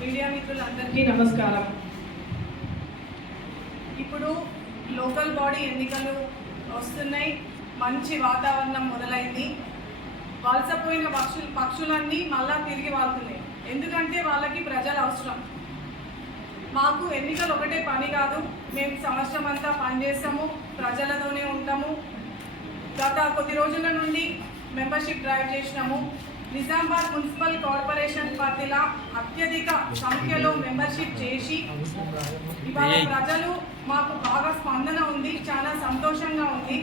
Media మిత్రులందరికీ నమస్కారం. ఇప్పుడు లోకల్ బాడీ ఎన్నికలు వస్తున్నాయి, మంచి వాతావరణం మొదలైంది. వలసపోయిన పక్షులన్నీ మళ్ళా తిరిగి వాళ్తున్నాయి. ఎందుకంటే వాళ్ళకి ప్రజలు అవసరం. మాకు ఎన్నికలు ఒకటే పని కాదు, మేము సంవత్సరం అంతా పనిచేస్తాము, ప్రజలతోనే ఉంటాము. గత కొద్ది రోజుల నుండి మెంబర్షిప్ డ్రైవ్ చేసినాము. నిజామాబాద్ మున్సిపల్ కార్పొరేషన్ పరిధిలో అత్యధిక సంఖ్యలో మెంబర్షిప్ చేసి ఇవాళ ప్రజలు మాకు బాగా స్పందన ఉంది, చాలా సంతోషంగా ఉంది.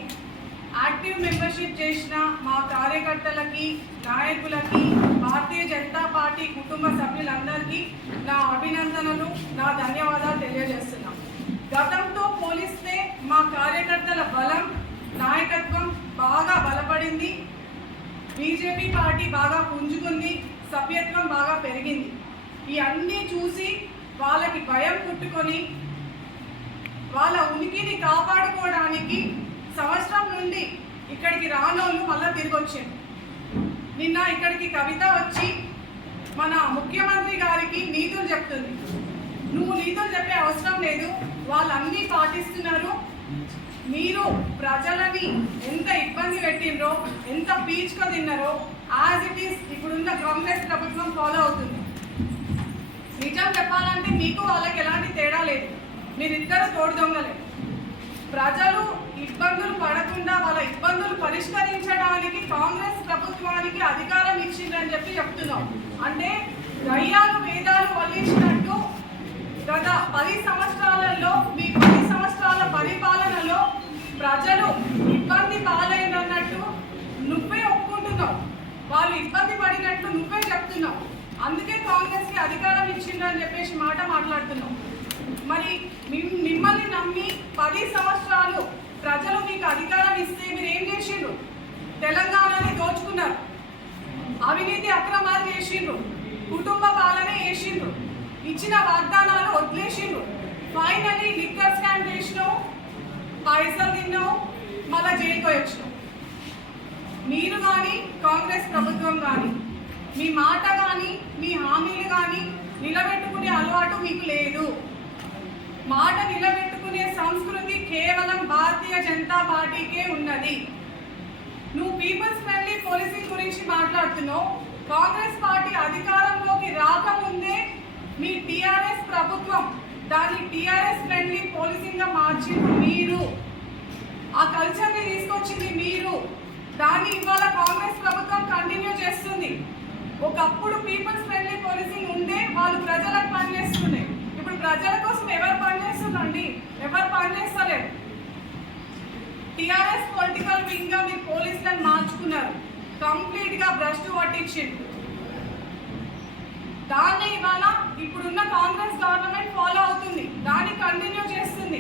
యాక్టివ్ మెంబర్షిప్ చేసిన మా కార్యకర్తలకి, నాయకులకి, భారతీయ జనతా పార్టీ కుటుంబ సభ్యులందరికీ నా అభినందనలు, నా ధన్యవాదాలు తెలియజేస్తున్నాం. గతంతో పోలిస్తే మా కార్యకర్తల బలం, నాయకత్వం బాగా బలపడింది. బీజేపీ పార్టీ బాగా పుంజుకుంది, సభ్యత్వం బాగా పెరిగింది. ఈ అన్నీ చూసి వాళ్ళకి భయం పుట్టుకొని వాళ్ళ ఉనికిని కాపాడుకోవడానికి సంవత్సరం నుండి ఇక్కడికి రానోళ్ళు మళ్ళీ తిరిగి వచ్చారు. నిన్న ఇక్కడికి కవిత వచ్చి మన ముఖ్యమంత్రి గారికి నీతులు చెప్తుంది. నువ్వు నీతులు చెప్పే అవసరం లేదు, వాళ్ళన్నీ పాటిస్తున్నారు. మీరు ప్రజలని ఎంత ఇబ్బంది పెట్టిండ్రో, ఎంత పీచుక తిన్నారో యాజ్ ఇట్ ఈస్ ఇప్పుడున్న కాంగ్రెస్ ప్రభుత్వం ఫాలో అవుతుంది. నిజం చెప్పాలంటే మీకు వాళ్ళకి ఎలాంటి తేడా లేదు, మీరిద్దరు తోడు దొంగలే. ప్రజలు ఇబ్బందులు పడకుండా వాళ్ళ ఇబ్బందులు పరిష్కరించడానికి కాంగ్రెస్ ప్రభుత్వానికి అధికారం ఇచ్చిందని చెప్తున్నాం. అంటే దయ్యాలు వేదాలు వల్లించినట్టు గత 10 సంవత్సరాలలో మీ 10 సంవత్సరాల పరిపాలనలో ప్రజలు ఇబ్బంది పాలైనట్టు నువ్వే ఒప్పుకుంటున్నావు, వాళ్ళు ఇబ్బంది పడినట్లు నువ్వే చెప్తున్నావు. అందుకే కాంగ్రెస్కి అధికారం ఇచ్చిందని చెప్పేసి మాట మాట్లాడుతున్నావు. మరి మిమ్మల్ని నమ్మి 10 సంవత్సరాలు ప్రజలు మీకు అధికారం ఇస్తే మీరు ఏం చేసిండ్రు? తెలంగాణని దోచుకున్నారు, అవినీతి అక్రమాలు చేసిండ్రు, కుటుంబ పాలన చేసిండ్రు, ఇచ్చిన వాగ్దానాలు వదిలేసిండ్రు. ఫైనలీ లిక్కర్ స్కామ్ చేసినావు, పైసలు తిన్నావు, మళ్ళా జైలుకి వచ్చినావు. మీరు కానీ కాంగ్రెస్ ప్రభుత్వం కానీ మీ మాట కానీ మీ హామీలు కానీ నిలబెట్టుకునే అలవాటు మీకు లేదు. మాట నిలబెట్టుకునే సంస్కృతి కేవలం భారతీయ జనతా పార్టీకే ఉన్నది. నువ్వు పీపుల్స్ ఫ్రెండ్లీ పోలీసింగ్ గురించి మాట్లాడుతున్నావు. కాంగ్రెస్ పార్టీ అధికారంలోకి రాకముందే మీ టీఆర్ఎస్ ప్రభుత్వం దాన్ని టీఆర్ఎస్ ఫ్రెండ్లీ పోలీసింగ్గా మార్చింది మీరు. ఆ కల్చర్ని తీసుకొచ్చింది మీరు. దాన్ని ఇవాళ కాంగ్రెస్ ప్రభుత్వం కంటిన్యూ చేస్తుంది. ఒకప్పుడు పీపుల్స్ ఫ్రెండ్లీ పోలీసింగ్ ఉంటే వాళ్ళు ప్రజలకు పనిచేస్తున్నాయి. ఇప్పుడు ప్రజల కోసం ఎవరు పనిచేస్తున్నారండి? ఎవరు పనిచేస్తలేరు. టీఆర్ఎస్ పొలిటికల్ వింగ్గా మీరు పోలీసులను మార్చుకున్నారు, కంప్లీట్గా భ్రష్టు పట్టించింది. దాన్ని ఇవాళ ఇప్పుడున్న కాంగ్రెస్ గవర్నమెంట్ ఫాలో అవుతుంది, దాన్ని కంటిన్యూ చేస్తుంది.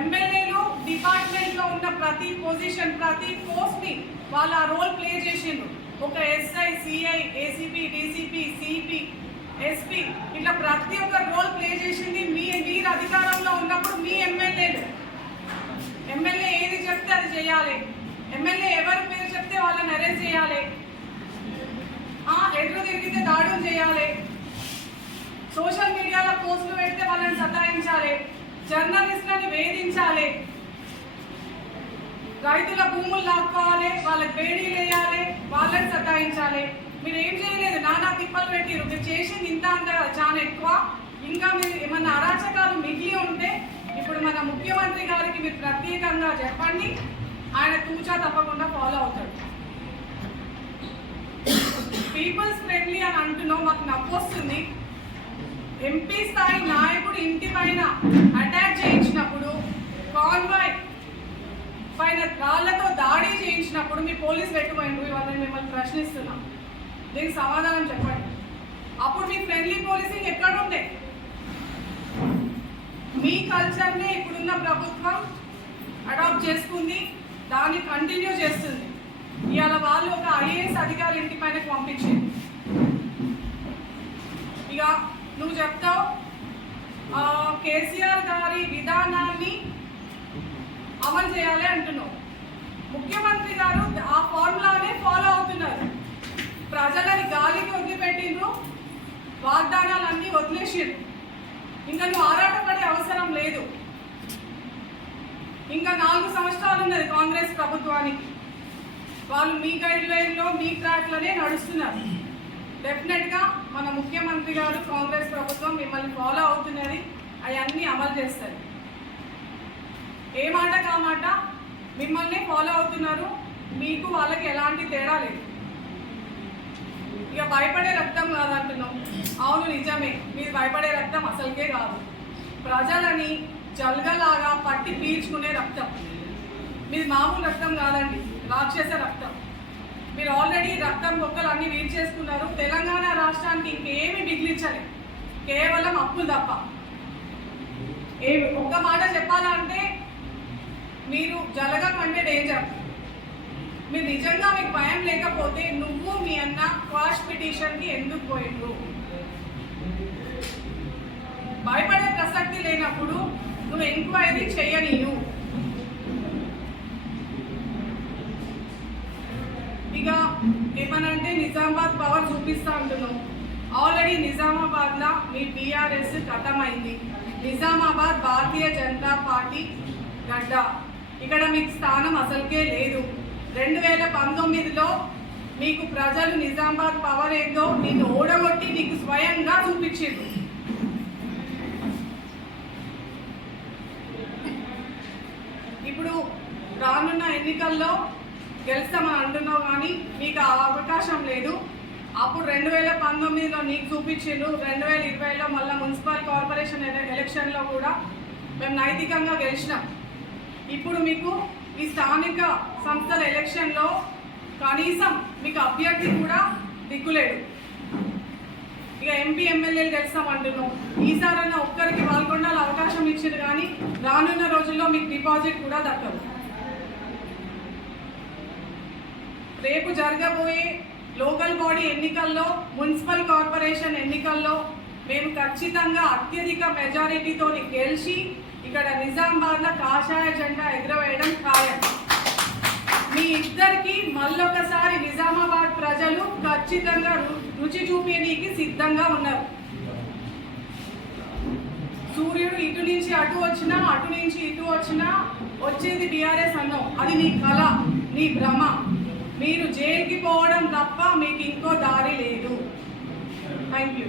ఎమ్మెల్యేలు డిపార్ట్మెంట్లో ఉన్న ప్రతి పొజిషన్, ప్రతి పోస్ట్ని వాళ్ళ రోల్ ప్లే చేసిండ్రు. ఒక SI, CI, ACP, DCP, CP, SP ఇట్లా ప్రతి ఒక్క రోల్ ప్లే చేసింది మీరు అధికారంలో ఉన్నప్పుడు. మీ ఎమ్మెల్యే ఏది చెప్తే అది చేయాలి, ఎమ్మెల్యే ఎవరి పేరు చెప్తే వాళ్ళని అరెస్ట్ చేయాలి, ఎదురు తిరిగితే దాడులు చేయాలి, సోషల్ మీడియాలో పోస్టులు పెడితే వాళ్ళని సతాయించాలి, జర్నలిస్టులని వేధించాలి, రైతుల భూములు లాక్కోవాలి, వాళ్ళకి బేడీలు వేయాలి, వాళ్ళని సతాయించాలి. మీరు ఏం చేయలేదు, నానా తిప్పలు పెట్టిరు. మీరు చేసింది ఇంత అంత చాలా ఎక్కువ. ఇంకా మీరు ఏమన్నా అరాచకాలు మిగిలి ఉంటే ఇప్పుడు మన ముఖ్యమంత్రి గారికి మీరు ప్రత్యేకంగా చెప్పండి, ఆయన తూచా తప్పకుండా ఫాలో అవుతాడు. పీపుల్స్ ఫ్రెండ్లీ అని అంటున్నావు, మాకు నవ్వొస్తుంది. ఎంపీ స్థాయి నాయకుడు ఇంటి పైన అటాక్ చేయించినప్పుడు, కాన్వాయ్ పైన రాళ్లతో దాడి చేయించినప్పుడు మీ పోలీసు పెట్టుకోండి. వాళ్ళని మిమ్మల్ని ప్రశ్నిస్తున్నాం, దీనికి సమాధానం చెప్పండి. అప్పుడు మీ ఫ్రెండ్లీ పోలీసింగ్ ఎక్కడుండే? మీ కల్చర్నే ఇప్పుడున్న ప్రభుత్వం అడాప్ట్ చేసుకుంది, దాన్ని కంటిన్యూ చేస్తుంది. ఇవాళ వాళ్ళు ఒక ఐఏఎస్ అధికారి ఇంటి పైన పంపించింది. ఇక నువ్వు చెప్తావు కేసీఆర్ గారి విధానాన్ని అమలు చేయాలి అంటున్నావు. ముఖ్యమంత్రి గారు ఆ ఫార్ములానే ఫాలో అవుతున్నారు. ప్రజలని గాలికి వదిలిపెట్టిండ్రు, వాగ్దానాలన్నీ వదిలేసిండ్రు. ఇంకా నువ్వు ఆరాటపడే అవసరం లేదు. ఇంకా 4 సంవత్సరాలు ఉన్నది కాంగ్రెస్ ప్రభుత్వానికి. వాళ్ళు మీ గైడ్ లైన్లో మీ ట్రాక్లోనే నడుస్తున్నారు. డెఫినెట్గా మన ముఖ్యమంత్రి గారు కాంగ్రెస్ ప్రభుత్వం మిమ్మల్ని ఫాలో అవుతున్నది, అవన్నీ అమలు చేస్తారు. ఏ మాట కామాట మిమ్మల్ని ఫాలో అవుతున్నారు. మీకు వాళ్ళకి ఎలాంటి తేడా లేదు. ఇక భయపడే రక్తం కాదంటున్నాం. అవును, నిజమే, మీరు భయపడే రక్తం అసలుకే కాదు. ప్రజలని జల్గలాగా పట్టి పీల్చుకునే రక్తం. మీది మామూలు రక్తం కాదండి, రాక్షస రక్తం. మీరు ఆల్రెడీ రక్తం బొక్కలు అన్నీ వీల్ చేసుకున్నారు. తెలంగాణ రాష్ట్రానికి ఇంకేమీ మిగిలించలేదు, కేవలం అప్పులు తప్ప. ఒక్క మాట చెప్పాలంటే మీరు జలగం అంటే డేంజర్. మీరు నిజంగా మీకు భయం లేకపోతే నువ్వు మీ అన్న క్వాష్ పిటిషన్కి ఎందుకు పోయిండ్రు? భయపడే ప్రసక్తి లేనప్పుడు నువ్వు ఎంక్వైరీ చెయ్యనీయు. ఇక ఏమనంటే నిజామాబాద్ పవర్ చూపిస్తా అంటున్నావు. ఆల్రెడీ నిజామాబాద్లో మీ టీఆర్ఎస్ ఖతమైంది. నిజామాబాద్ భారతీయ జనతా పార్టీ గడ్డ. ఇక్కడ మీకు స్థానం అసలుకే లేదు. 2019లో మీకు ప్రజలు నిజామాబాద్ పవర్ ఏందో నిన్ను ఓడగొట్టి నీకు స్వయంగా చూపించారు. ఇప్పుడు రానున్న ఎన్నికల్లో గెలుస్తామని అంటున్నావు, కానీ మీకు ఆ అవకాశం లేదు. అప్పుడు 2019లో నీకు చూపించారు. 2020లో మళ్ళీ మున్సిపల్ కార్పొరేషన్ ఎలక్షన్లో కూడా మేము నైతికంగా గెలిచినాం. ఇప్పుడు మీకు ఈ స్థానిక సంస్థల ఎలక్షన్లో కనీసం మీకు అభ్యర్థి కూడా దిక్కులేడు. ఇక ఎంపీ ఎమ్మెల్యేలు గెలుస్తామంటున్నాం. ఈసారైనా ఒక్కరికి పాల్గొనాలి అవకాశం ఇచ్చింది, కానీ రానున్న రోజుల్లో మీకు డిపాజిట్ కూడా దక్కదు. రేపు జరగబోయే లోకల్ బాడీ ఎన్నికల్లో, మున్సిపల్ కార్పొరేషన్ ఎన్నికల్లో మేము ఖచ్చితంగా అత్యధిక మెజారిటీతో గెలిచి ఇక్కడ నిజామాబాద్లో కాషాయ జెండా ఎగురవేయడం ఖాయం. మీ ఇద్దరికి మళ్ళొకసారి నిజామాబాద్ ప్రజలు ఖచ్చితంగా రుచి చూపేందుకు సిద్ధంగా ఉన్నారు. సూర్యుడు ఇటు నుంచి అటు వచ్చినా, అటు నుంచి ఇటు వచ్చినా వచ్చేది టీఆర్ఎస్ అన్నాం. అది నీ కళ, నీ భ్రమ. మీరు జైలుకి పోవడం తప్ప మీకు ఇంకో దారి లేదు. Thank you.